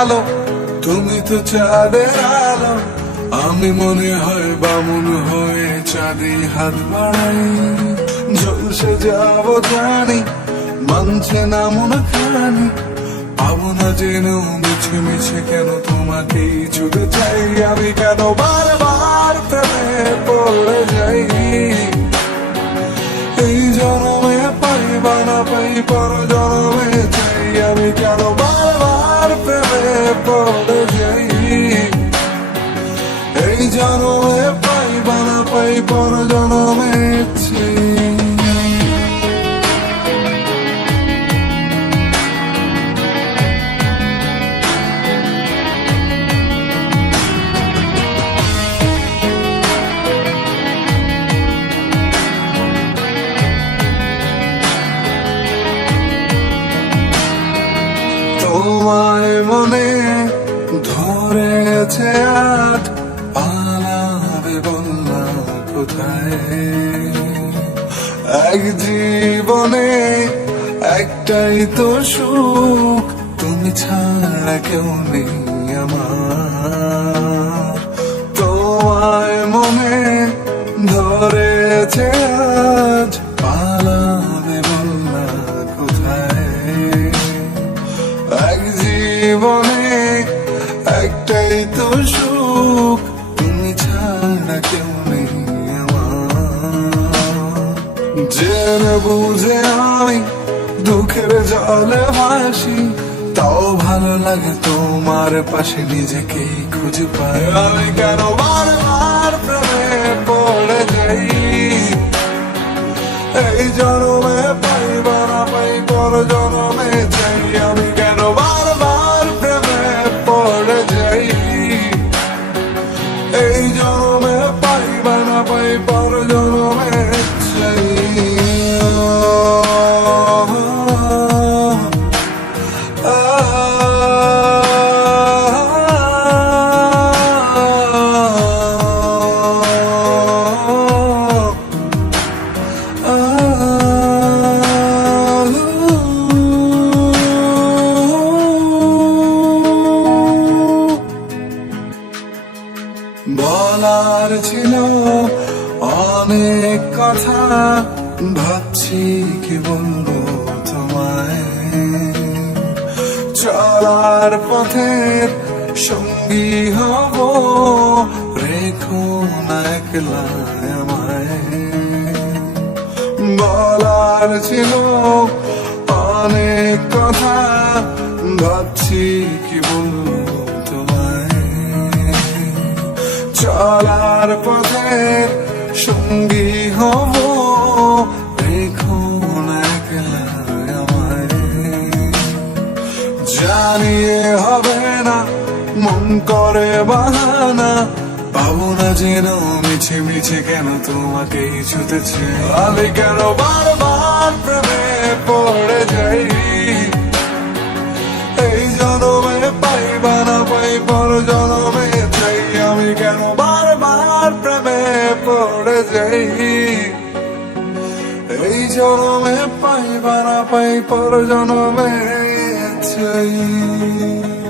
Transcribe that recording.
আলো, তুমি তো চাঁদের আলো। আমি মনে হয় বামুন হয়ে চাঁদে হাত বাড়াই, ঝলসে যাব জানি, মানছে না মন খানি। পাবো না যেন মিছে মিছে কেন তোমাকেই ছুটে চাই, আমি কেন বারবার প্রেমে পড়ে যাই। এই জনমে পাই বা না পাই পর জনমে চাই, আমি কেন বারবার প্রেমে পড়ে যাই। এই জনমে পাই বা না পাই পর জনমে চাই। তোমায় মনে ধরেছে আজ, পালাবে বললা কোথায়। এক জীবনে একটাই তো সুখ, তুমি ছাড়া কেউ নেই আমার। তোমায় মনে ধরেছে আজ, পালাবে বললা কোথায়। এক জীবনে একটাই তো সুখ, তুমি ছাড়া কেউ নেই আমার। জেনে বুঝে আমি দুঃখের জলে ভাসি, তাও ভালো লাগে তোমার পাশে নিজেকে খুঁজে পাই। আমি কেন বারবার প্রেমে পড়ে যাই, এই জনমে পাই বা না পাই পর জনমে চাই। আমি কেন বারবার প্রেমে পড়ে যাই, এই জনমে পাই বা না পাই পর জনমে চাই। বলার ছিল অনেক কথা, ভাবছি কি বলবো তোমায়। চলার পথের সঙ্গী হব, রেখো না একলা আমায়। বলার ছিল অনেক কথা, ভাবছি কি বলবো তোমায়। চলার পথে সঙ্গী হব, রেখো না একলা আমায়। জানিয়ে হবে না মন করে বাহানা, পাবো না যেন মিছে মিছে কেন তোমাকেই ছুটেছে। আমি কেন বারবার প্রেমে পড়ে যাই, এই জনমে পাই বা না পাই পর জনমে চাই। আমি কেন বারবার প্রেমে পড়ে যাই, এই জনমে পাই বা না পাই পর জনমে চাই।